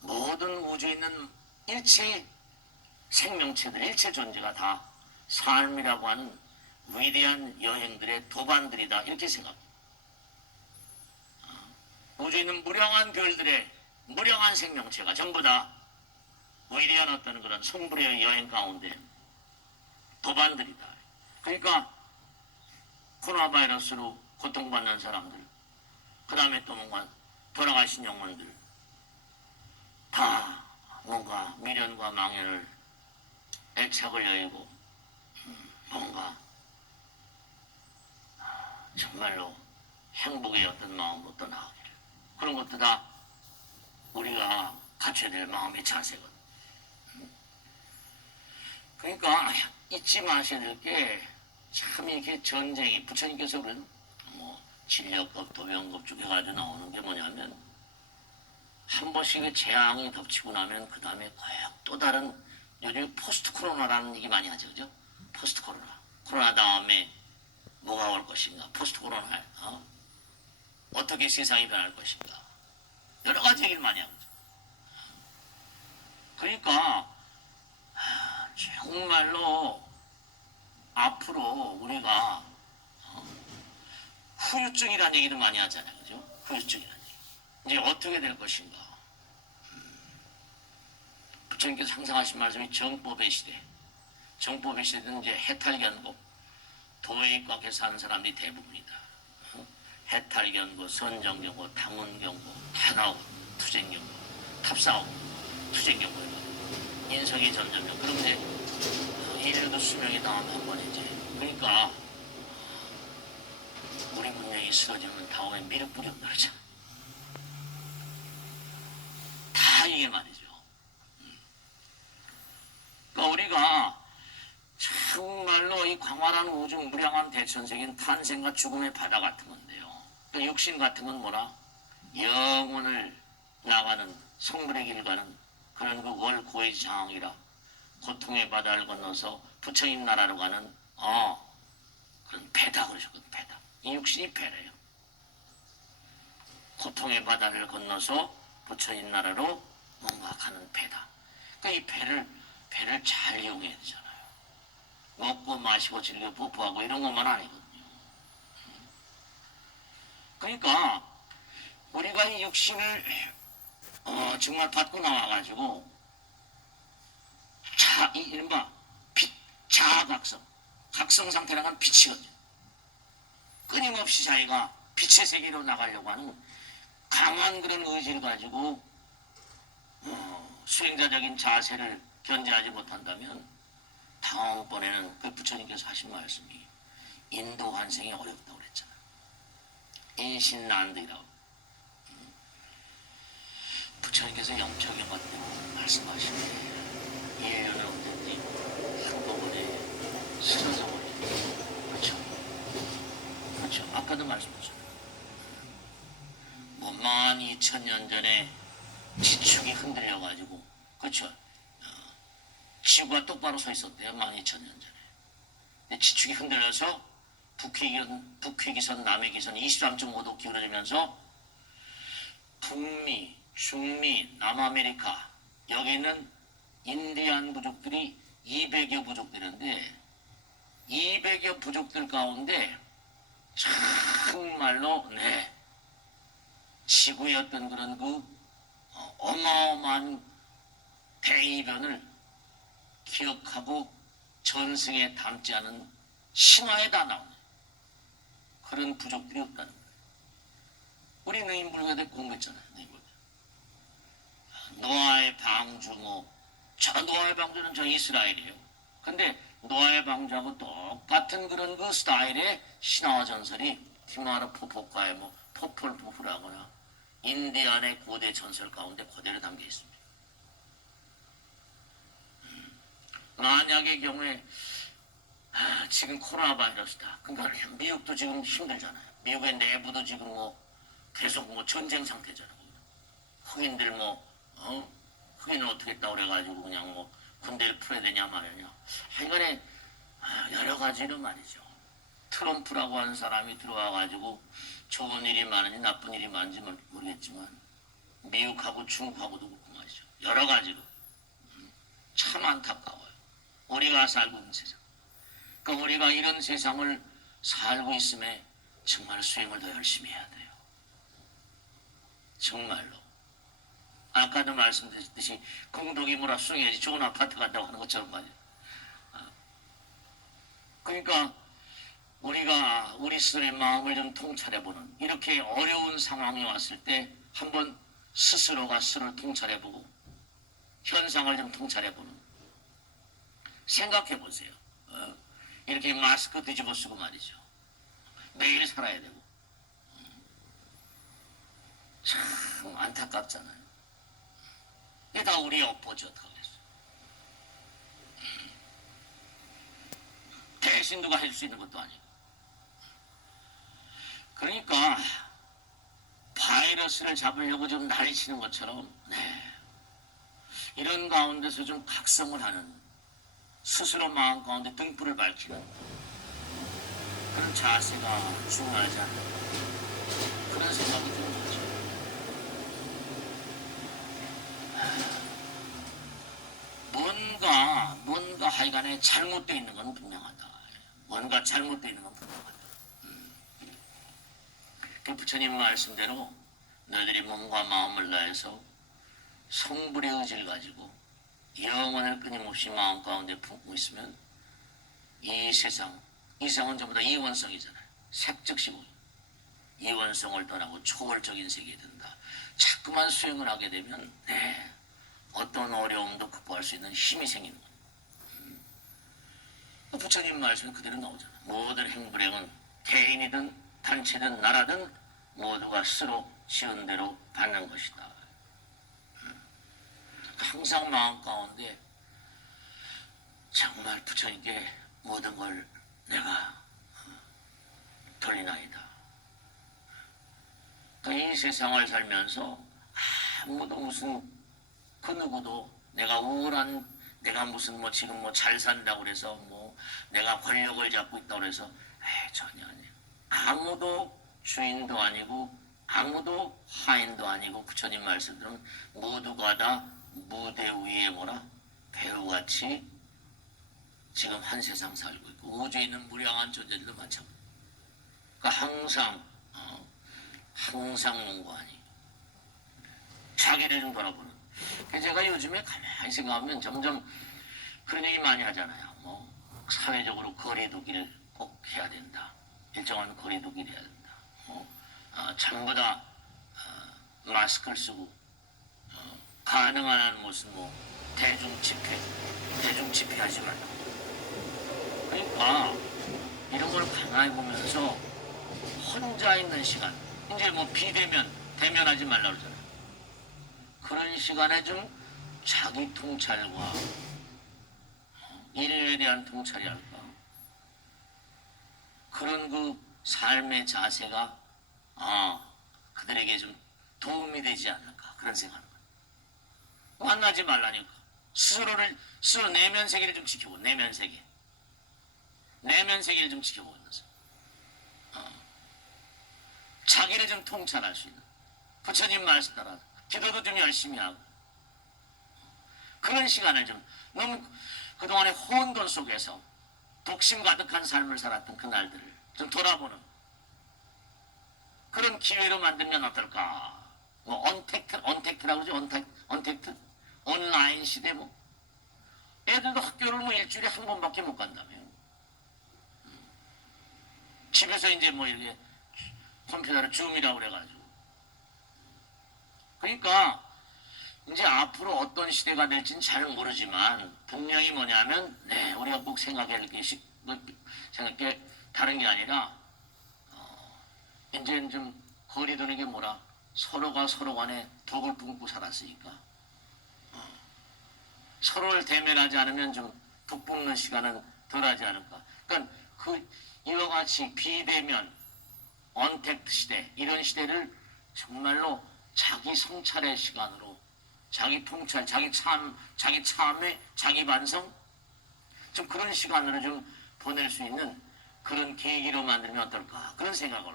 모든 우주에 있는 일체 생명체들, 일체 존재가 다 삶이라고 하는 위대한 여행들의 도반들이다 이렇게 생각합니다. 우주에 있는 무량한 별들의 무량한 생명체가 전부 다 위대한 어떤 그런 성불의 여행 가운데 도반들이다. 그러니까 코로나 바이러스로 고통받는 사람들, 그 다음에 또 뭔가 돌아가신 영혼들 다 뭔가 미련과 망연을 애착을 여의고 뭔가 정말로 행복의 어떤 마음으로 떠나가기를, 그런 것도 다 우리가 갖춰야 될 마음의 자세거든. 그러니까 잊지 마셔야 될 게 참 이렇게 전쟁이, 부처님께서 그런 진력급, 도병급 쭉 해가지고 나오는 게 뭐냐면 한 번씩 재앙이 덮치고 나면 그 다음에 또 다른, 요즘 포스트 코로나라는 얘기 많이 하죠, 그죠? 포스트 코로나. 코로나 다음에 뭐가 올 것인가? 포스트 코로나 어떻게 세상이 변할 것인가? 여러 가지 얘기를 많이 하거든요. 그러니까 정말로 앞으로 우리가 후유증이라는 얘기를 많이 하잖아요, 그죠? 후유증이라는 얘기. 이제 어떻게 될 것인가? 부처님께서 항상 하신 말씀이 정법의 시대. 정법의 시대는 이제 해탈견고, 도의과학에 사는 사람들이 대부분이다. 해탈견고, 선정견고, 당운견고 다 나오고, 투쟁견고, 탑사오고, 투쟁견고, 인성이 점점점. 그럼 이제 인류도 수명이 다음 한 번이지. 그러니까 우리 문명이 쓰러지면 다음에 미륵불이 없다 그러잖아. 다 이게 말이죠. 그러니까 우리가 정말로 이 광활한 우주 무량한 대천세계는 탄생과 죽음의 바다 같은 건데요. 그러니까 육신 같은 건 뭐라? 영혼을 나가는 성불의 길 가는 그런 그 월고의 장이라, 고통의 바다를 건너서 부처님 나라로 가는 그런 배다 그러셨거든. 배다. 이 육신이 배래요. 고통의 바다를 건너서 부처님 나라로 뭔가 가는 배다. 그러니까 이 배를 잘 이용해야 되잖아요. 먹고 마시고 즐겨 뽀뽀하고 이런 것만 아니거든요. 그러니까 우리가 이 육신을 정말 받고 나와가지고 이른바 자아각성, 각성 상태라는 건 빛이거든요. 끊임없이 자기가 빛의 세계로 나가려고 하는 강한 그런 의지를 가지고 수행자적인 자세를 견제하지 못한다면 다음번에는 그 부처님께서 하신 말씀이 인도 환생이 어렵다고 그랬잖아요. 인신난득이라고. 부처님께서 영적인 것들 말씀하시는데 인류는 언제든지 한꺼번에 쓰러져 버립니다. 그렇죠? 그렇죠. 아까도 말씀하셨잖아요. 12,000년 전에 지축이 흔들려가지고, 그렇죠? 지구가 똑바로 서 있었대요. 12,000년 전에. 지축이 흔들려서 북회기선, 남해기선 23.5도 기울어지면서 북미, 중미, 남아메리카 여기 있는 인디안 부족들이 200여 부족들인데 200여 부족들 가운데 정말로 지구의 어떤 그런 그 어마어마한 대이변을 기억하고 전승에 담지 않은 신화에 다 나오는 그런 부족들이 없다는 거예요. 우리 너인불교대 공부했잖아요. 노아의 방주 저 노아의 방주는 저 이스라엘이에요. 근데 노아의 방주하고 똑같은 그런 그 스타일의 신화와 전설이 티마르 포포카의 포폴포프라거나 인디안의 고대 전설 가운데 그대로 담겨 있습니다. 만약의 경우에 지금 코로나 바이러스다. 그러니까 미국도 지금 힘들잖아요. 미국의 내부도 지금 계속 전쟁 상태잖아요. 흑인들 흑인을 어떻게 했다고 그래가지고 그냥 군대를 풀어야 되냐 말이냐. 하여간에 여러 가지로 말이죠. 트럼프라고 하는 사람이 들어와가지고 좋은 일이 많은지 나쁜 일이 많은지 모르겠지만 미국하고 중국하고도 그렇고 말이죠. 여러 가지로 참 안타까워요. 우리가 살고 있는 세상. 그러니까 우리가 이런 세상을 살고 있음에 정말 수행을 더 열심히 해야 돼요. 정말로. 아까도 말씀드렸듯이 공덕이 뭐라 수행해야지 좋은 아파트 간다고 하는 것처럼 말이에요. 그러니까 우리가 우리 스스로의 마음을 좀 통찰해보는, 이렇게 어려운 상황이 왔을 때 한번 스스로가 스스로를 통찰해보고 현상을 좀 통찰해보는, 생각해보세요. 이렇게 마스크 뒤집어 쓰고 말이죠. 매일 살아야 되고. 참 안타깝잖아요. 이게 다 우리의 업보지 어떡하겠어요. 대신 누가 해줄 수 있는 것도 아니고. 그러니까 바이러스를 잡으려고 좀 난리치는 것처럼 이런 가운데서 좀 각성을 하는, 스스로 마음 가운데 등불을 밝히는 그런 자세가 중요하지 않나, 그런 생각이 드는 거죠. 뭔가 하여간에 잘못되어 있는 건 분명하다. 뭔가 잘못되어 있는 건 분명하다. 그 부처님 말씀대로 너희들이 몸과 마음을 다해서 성불의 의지를 가지고 영원을 끊임없이 마음 가운데 품고 있으면 이 세상은 전부 다 이원성이잖아요. 색즉시고 이원성을 떠나고 초월적인 세계에 든다. 자꾸만 수행을 하게 되면 어떤 어려움도 극복할 수 있는 힘이 생기는 거예요. 부처님 말씀은 그대로 나오잖아요. 모든 행불행은 개인이든 단체든 나라든 모두가 스스로 지은 대로 받는 것이다. 항상 마음 가운데 정말 부처님께 모든 걸 내가 돌리나이다. 이 세상을 살면서 아무도 무슨 그 누구도 내가 우울한, 내가 무슨 지금 잘 산다고 그래서 내가 권력을 잡고 있다고 그래서 전혀 아니에요. 아무도 주인도 아니고 아무도 하인도 아니고 부처님 말씀들은 모두가 다 무대 위에 배우같이 지금 한 세상 살고 있고 우주에 있는 무량한 존재들도 마찬가지예요. 그러니까 항상 연구하니 자기를 좀 돌아보는. 제가 요즘에 가만히 생각하면 점점 그런 얘기 많이 하잖아요. 사회적으로 거리두기를 꼭 해야 된다. 일정한 거리두기를 해야 된다. 전부 다 마스크를 쓰고 가능한 한 무슨 대중 집회하지 말고. 그러니까 이런 걸 가만히 보면서 혼자 있는 시간, 이제 비대면 대면하지 말라 그러잖아요. 그런 시간에 좀 자기 통찰과 인류에 대한 통찰이랄까, 그런 그 삶의 자세가 그들에게 좀 도움이 되지 않을까, 그런 생각을 만나지 말라니까. 스스로 내면 세계를 좀 지켜보고, 내면 세계를 좀 지켜보고 있면서 자기를 좀 통찰할 수 있는, 부처님 말씀 따라 기도도 좀 열심히 하고, 그런 시간을 좀, 너무 그동안의 혼돈 속에서 독심 가득한 삶을 살았던 그 날들을 좀 돌아보는 그런 기회로 만들면 어떨까. 언택트라고 그러죠. 언택트 온라인 시대. 애들도 학교를 일주일에 한 번밖에 못 간다며. 집에서 이제 이렇게 컴퓨터를 줌이라고 그래가지고. 그러니까 이제 앞으로 어떤 시대가 될지는 잘 모르지만 분명히 뭐냐면 우리가 꼭 생각할 게 다른 게 아니라 이제 좀 거리두는 게 서로가 서로 간에 덕을 품고 살았으니까 서로를 대면하지 않으면 좀 덕 뿜는 시간은 덜하지 않을까. 그러니까 이와 같이 비대면 언택트 시대, 이런 시대를 정말로 자기 성찰의 시간으로, 자기 통찰, 자기 참회, 자기 반성, 좀 그런 시간으로 좀 보낼 수 있는 그런 계기로 만들면 어떨까 그런 생각을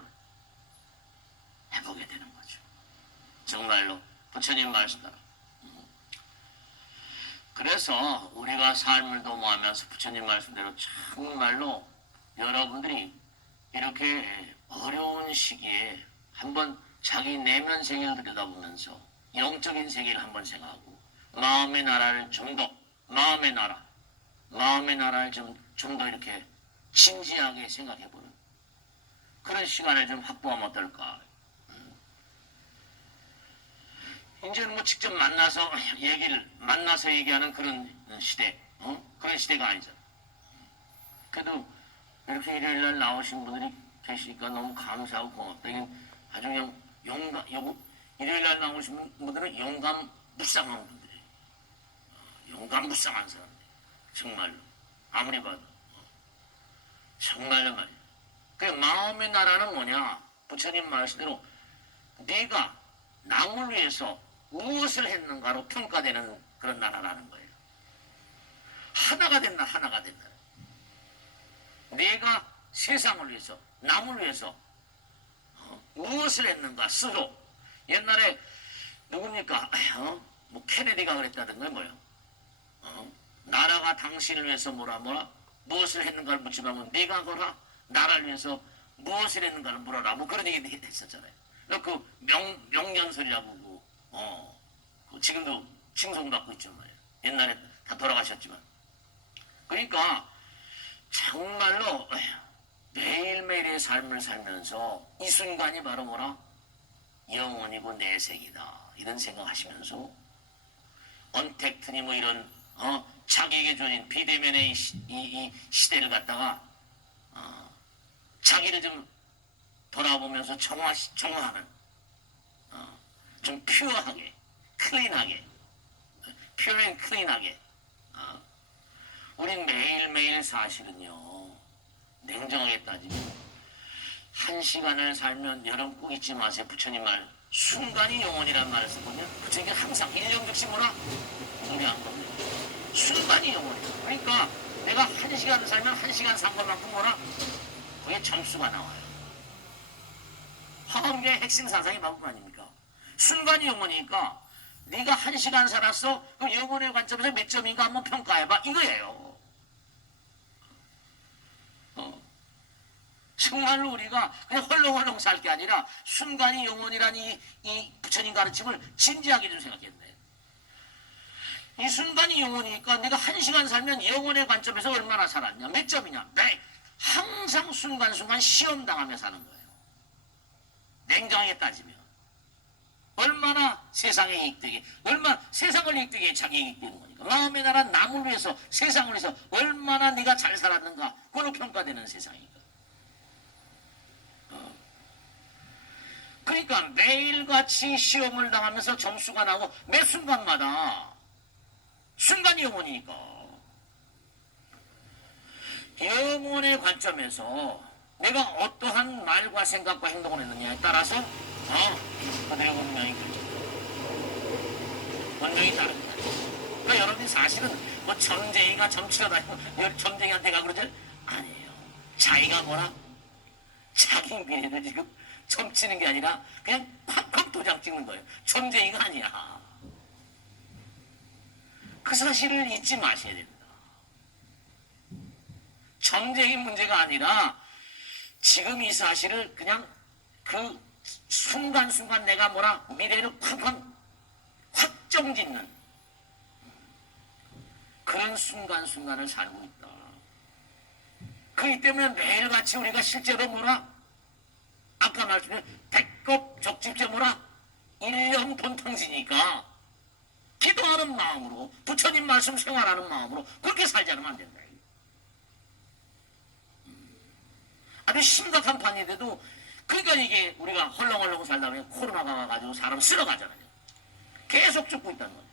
해보게 되는 거죠. 정말로 부처님 말씀대로. 그래서 우리가 삶을 도모하면서 부처님 말씀대로 정말로 여러분들이 이렇게 어려운 시기에 한번 자기 내면 세계를 들여다보면서 영적인 세계를 한번 생각하고 마음의 나라를 좀 더 마음의 나라를 좀 더 이렇게 진지하게 생각해보는 그런 시간을 좀 확보하면 어떨까. 이제는 뭐 직접 만나서 얘기하는 그런 시대, 그런 시대가 아니잖아. 그래도 이렇게 일요일날 나오신 분들이 계시니까 너무 감사하고 고맙다. 이게 아주 그냥 일요일날 나오신 분들은 영감 무쌍한 분들이에요. 영감 무쌍한 사람들. 정말로. 아무리 봐도. 정말로 말이야. 그 마음의 나라는 뭐냐? 부처님 말씀대로 네가 남을 위해서 무엇을 했는가로 평가되는 그런 나라라는 거예요. 하나가 된다. 내가 세상을 위해서, 남을 위해서 무엇을 했는가 스스로. 옛날에 누굽니까? 뭐 케네디가 그랬다든가 뭐요. 나라가 당신을 위해서 뭐라 무엇을 했는가를 묻지만 네가 거라 나라를 위해서 무엇을 했는가를 물어라 뭐 그런 얘기 했었잖아요. 그 명년설이라고 지금도 칭송받고 있죠 말이에요. 옛날에 다 돌아가셨지만. 그러니까 정말로 매일매일의 삶을 살면서 이 순간이 바로 뭐라 영원이고 내생이다 이런 생각하시면서 언택트니 뭐 이런 자기에게 주어진 비대면의 이 시대를 갖다가 자기를 좀 돌아보면서 정화하는 좀 퓨어하게 클린하게 퓨어 앤 클린하게 우린 매일매일 사실은요 냉정하게 따지면 한 시간을 살면 여러분 꼭 잊지 마세요. 부처님 말 순간이 영원이라는 말을 쓰거든요. 부처님이 항상 일념즉시 뭐라 우리한 겁니다. 순간이 영원이다. 그러니까 내가 한 시간 살면 한 시간 산 것만큼 뭐라 거기에 점수가 나와요. 화엄계의 핵심 사상이 바로 그 아닙니까? 순간이 영원이니까 네가 한 시간 살았어? 그럼 영혼의 관점에서 몇 점인가 한번 평가해봐 이거예요. 정말로 우리가 그냥 헐렁헐렁 살 게 아니라 순간이 영원이라는 이 부처님 가르침을 진지하게 좀 생각했네. 이 순간이 영원이니까 내가 한 시간 살면 영혼의 관점에서 얼마나 살았냐 몇 점이냐 네. 항상 순간순간 시험당하며 사는 거예요. 냉정하게 따지면 얼마나 세상에 이익되게 얼마나 세상을 이익되게 자기 이익되는 거니까 마음의 나라 남을 위해서 세상을 위해서 얼마나 네가 잘 살았는가 그걸로 평가되는 세상이니까. 그러니까 매일같이 시험을 당하면서 점수가 나고 매 순간마다 순간이 영원이니까 영혼의 관점에서 내가 어떠한 말과 생각과 행동을 했느냐에 따라서 그들의 운명이 결정된다. 운명이 다릅니다. 그러니까 여러분이 사실은 뭐 점쟁이가 점치러 다니고 점쟁이한테 가 그러죠? 아니에요. 자기가 뭐라 자기 미래를 지금 점치는 게 아니라 그냥 팍팍 도장 찍는 거예요. 점쟁이가 아니야. 그 사실을 잊지 마셔야 됩니다. 점쟁이 문제가 아니라 지금 이 사실을 그냥 그 순간순간 내가 뭐라 미래를 팍팍 확정짓는 그런 순간순간을 살고 있다. 그렇기 때문에 매일같이 우리가 실제로 뭐라 아까 말씀드린 배꼽 적집제 뭐라 일념 돈탕지니까 기도하는 마음으로 부처님 말씀 생활하는 마음으로 그렇게 살지 않으면 안 된다. 아주 심각한 판인데도 그러니까 이게 우리가 헐렁헐렁 살다 보면 코로나가 와가지고 사람 쓸어가잖아요. 계속 죽고 있다는 거예요.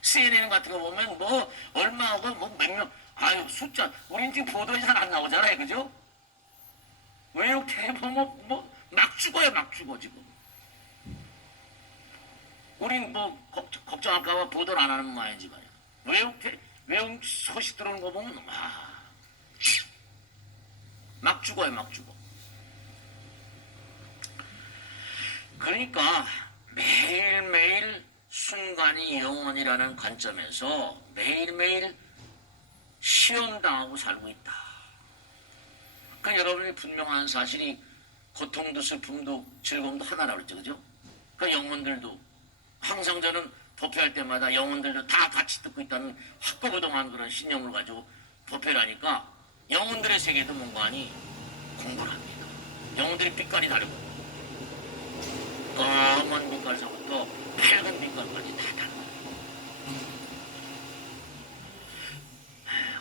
CNN 같은 거 보면 뭐 얼마하고 뭐 몇 명 아유 숫자 우린 지금 보도에 잘 안 나오잖아요. 그죠? 외국 대보 막 죽어요. 막 죽어 지금. 우린 뭐 걱정할까봐 보도를 안 하는 모양이지 말이야. 외국 소식 들어오는 거 보면 와 막 죽어요, 막 죽어. 그러니까 매일매일 순간이 영원이라는 관점에서 매일매일 시험당하고 살고 있다. 그러니까 여러분이 분명한 사실이 고통도 슬픔도 즐거움도 하나라고 그랬죠. 그죠? 그러니까 영혼들도 항상 저는 법회할 때마다 영혼들도 다 같이 듣고 있다는 확고부동한 그런 신념을 가지고 법회를 하니까 영혼들의 세계도 뭔가 하니 공부를 합니다. 영혼들의 빛깔이 다르고 검은 빛깔서부터 밝은 빛깔까지 다 다르고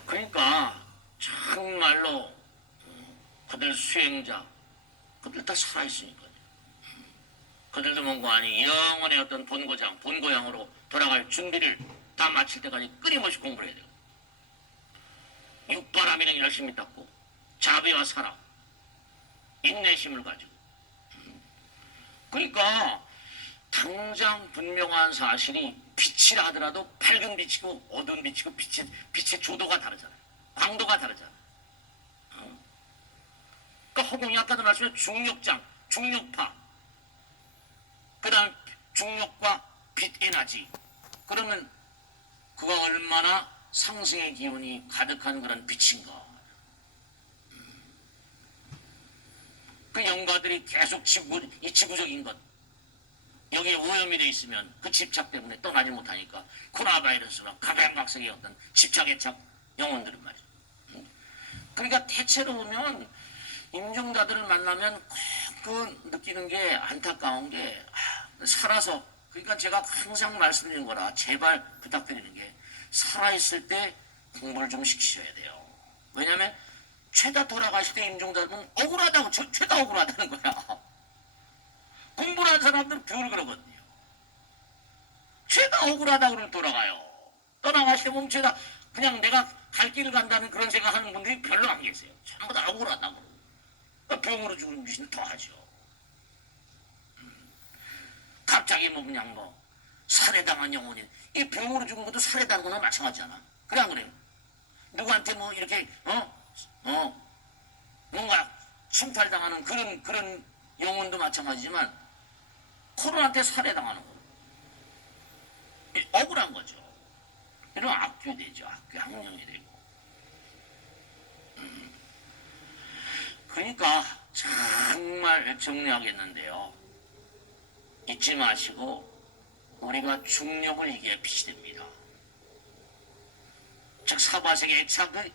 그러니까 정말로 그들 수행자 그들 다 살아있으니까요. 그들도 뭔가 아니 영원의 어떤 본고장으로 돌아갈 준비를 다 마칠 때까지 끊임없이 공부를 해야 돼요. 육바라밀은 열심히 닦고 자비와 사랑 인내심을 가지고 그러니까 당장 분명한 사실이 빛이라 하더라도 밝은 빛이고 어두운 빛이고 빛의 조도가 다르잖아요. 광도가 다르잖아요. 그러니까 허공이 아까도 말씀드린 중력장, 중력파 그 다음 중력과 빛 에너지 그러면 그가 얼마나 상승의 기운이 가득한 그런 빛인가. 그 영가들이 계속 이 지구적인 것 여기에 오염이 돼 있으면 그 집착 때문에 떠나지 못하니까 코로나 바이러스나 각양각색의 어떤 집착 애착 영혼들은 말이죠. 그러니까 대체로 보면 임종자들을 만나면 그 느끼는 게 안타까운 게 살아서 그러니까 제가 항상 말씀드리는 거라 제발 부탁드리는 게 살아있을 때 공부를 좀 시키셔야 돼요. 왜냐하면 죄다 돌아가실 때 임종자들은 억울하다고 죄다 억울하다는 거야. 공부를 한 사람들은 늘 그러거든요. 죄다 억울하다고 그러면 돌아가요. 떠나가시게 보면 죄다 그냥 내가 갈 길을 간다는 그런 생각하는 분들이 별로 안 계세요. 전부 다 억울하다고. 그러니까 병으로 죽은 귀신은 더 하죠. 갑자기 뭐 그냥 뭐 살해당한 영혼이 이 병으로 죽은 것도 살해당한 거나 마찬가지잖아. 그래 안 그래요? 누구한테 뭐 이렇게 뭔가 침탈당하는 그런 영혼도 마찬가지지만 코로나한테 살해당하는 거 억울한 거죠. 이런 악귀되죠. 악령이 되고. 그러니까 정말 정리하겠는데요. 잊지 마시고 우리가 중력을 이겨야 빛이 됩니다. 즉 사바sek의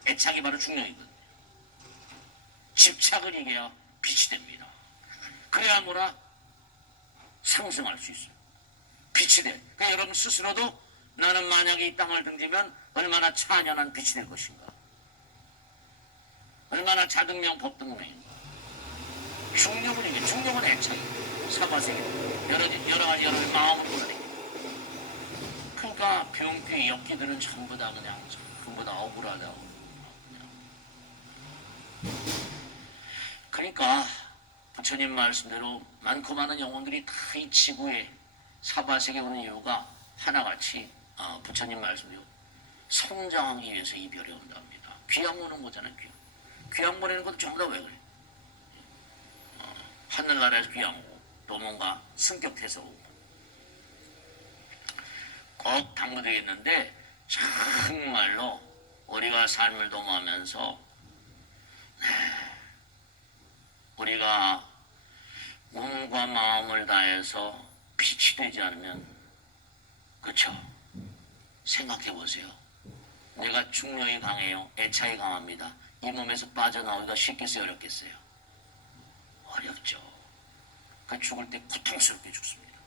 애착이 바로 중력이거든요. 집착을 이겨야 빛이 됩니다. 그래야 뭐라 상승할 수 있어요. 빛이 돼. 그러니까 여러분 스스로도 나는 만약에 이 땅을 등지면 얼마나 찬연한 빛이 될 것인가. 얼마나 자등명 법등명인가. 중력을 이겨. 중력은 애착이에요. 사바sek이 여러 가지 마음을 몰아내요. 그러니까 병귀 역기들은 전부 다 억울하다고. 그러니까 부처님 말씀대로 많고 많은 영혼들이 다 이 지구에 사바sek에 오는 이유가 하나같이 부처님 말씀대로 성장하기 위해서 이별이 온답니다. 귀양 오는 거잖아요. 귀양 보내는 것도 전부 다 왜 그래? 하늘나라에서 귀양 오고 또 뭔가 승격해서 오고 꼭 당부되겠는데 정말로 우리가 삶을 도모하면서 우리가 몸과 마음을 다해서 빛이 되지 않으면 그쵸? 생각해 보세요. 내가 중력이 강해요. 애착이 강합니다. 이 몸에서 빠져나오기가 쉽겠어요? 어렵겠어요? 어렵죠. 그 죽을 때 고통스럽게 죽습니다.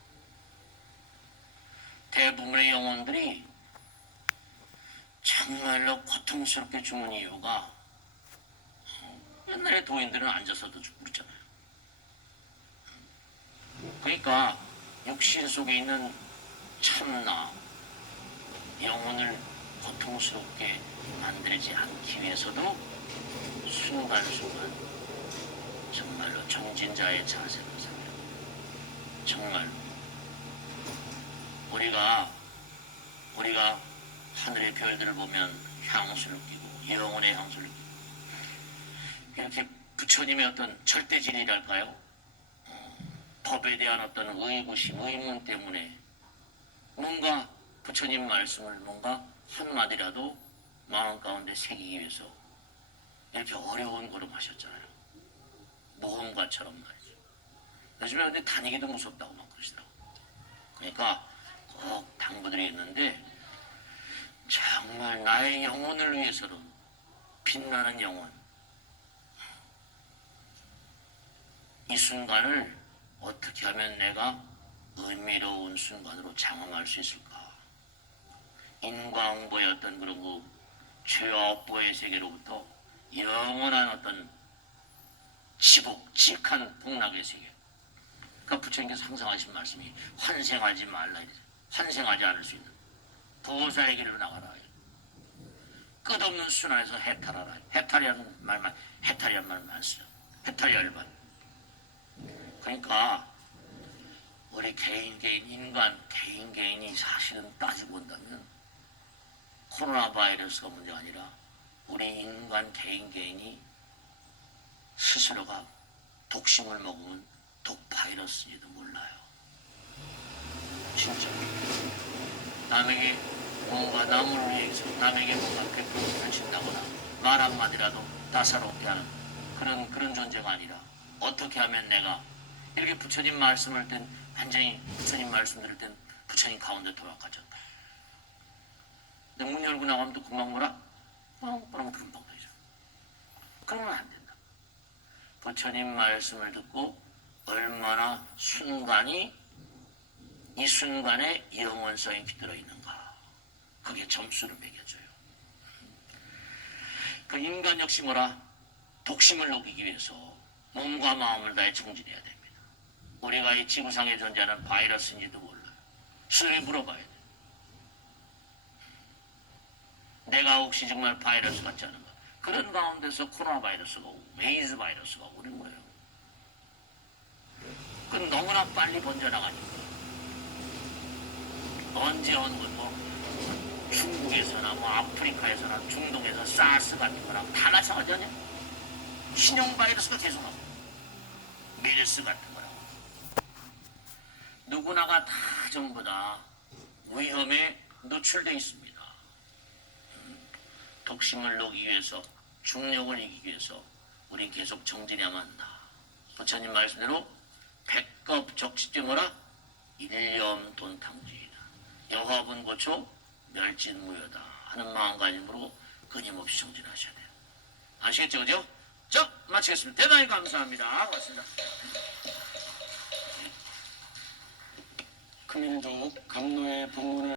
대부분의 영혼들이 정말로 고통스럽게 죽는 이유가 옛날에 도인들은 앉아서도 죽고 그랬잖아요. 그러니까 육신 속에 있는 참나 영혼을 고통스럽게 만들지 않기 위해서도 순간순간 정말로 정진자의 자세로 살아요. 정말로 우리가 하늘의 별들을 보면 향수를 끼고 영혼의 향수를 끼고 이렇게 부처님의 어떤 절대진리랄까요? 법에 대한 어떤 의구심, 의문 때문에 뭔가 부처님 말씀을 뭔가 한마디라도 마음 가운데 새기기 위해서 이렇게 어려운 걸음 하셨잖아요. 모험가처럼 말이죠. 요즘에 근데 다니기도 무섭다고 막 그러시더라고요. 그러니까 꼭 당부드리겠는데 정말 나의 영혼을 위해서는 빛나는 영혼, 이 순간을 어떻게 하면 내가 의미로운 순간으로 장엄할 수 있을까? 인과응보의 어떤 그런 그 죄업보의 세계로부터 영원한 어떤 지복직한 복락의 세계. 그러니까 부처님께서 항상 하신 말씀이 환생하지 말라 이래요. 환생하지 않을 수 있는 보호사의 길로 나가라. 끝없는 순환에서 해탈하라. 해탈이라는 말만 써요. 해탈 열반. 그러니까 우리 인간 개인이 사실은 따지고 본다면 코로나 바이러스가 문제가 아니라 우리 인간 개인이 스스로가 독심을 먹으면 독 바이러스인지도 몰라요. 진짜. 남에게 남을 위해서 남에게 뭔가 베풀어 펼친다거나 말 한마디라도 따사롭게 하는 그런 존재가 아니라 어떻게 하면 내가 이렇게 부처님 말씀을 땐 완전히 부처님 말씀 들을 땐 부처님 가운데 돌아가졌다. 근데 문 열고 나가면 또 금방 뭐라? 그러면 금방 되죠. 그러면 안 된다. 부처님 말씀을 듣고 얼마나 이 순간에 영원성이 깃들어 있는가. 그게 점수를 매겨줘요. 그 인간 역시 뭐라? 독심을 녹이기 위해서 몸과 마음을 다해 정진해야 됩니다. 우리가 이 지구상에 존재하는 바이러스인지도 몰라요. 스스로 물어봐야 돼요. 내가 혹시 정말 바이러스 같지 않은가? 그런 가운데서 코로나 바이러스가 오고 메이즈 바이러스가 오는 거예요. 그건 너무나 빨리 번져나가니까. 언제 어느 뭐 중국에서나 뭐 아프리카에서나 중동에서 사스 같은 거랑 다 마찬가지 아니야? 신형 바이러스가 계속하고 메르스 같은 거라고. 누구나가 다 전부 다 위험에 노출되어 있습니다. 독심을 놓기 위해서 중력을 이기기 위해서 우린 계속 정진해야만 한다. 부처님 말씀대로 백겁적시죄 뭐라? 일념돈탕지이다. 여화분고초 멸진무효다 하는 마음가짐으로 끊임없이 정진하셔야 돼요. 아시겠죠? 그죠? 자, 마치겠습니다. 대단히 감사합니다. 고맙습니다. 금인도 감로의 법문을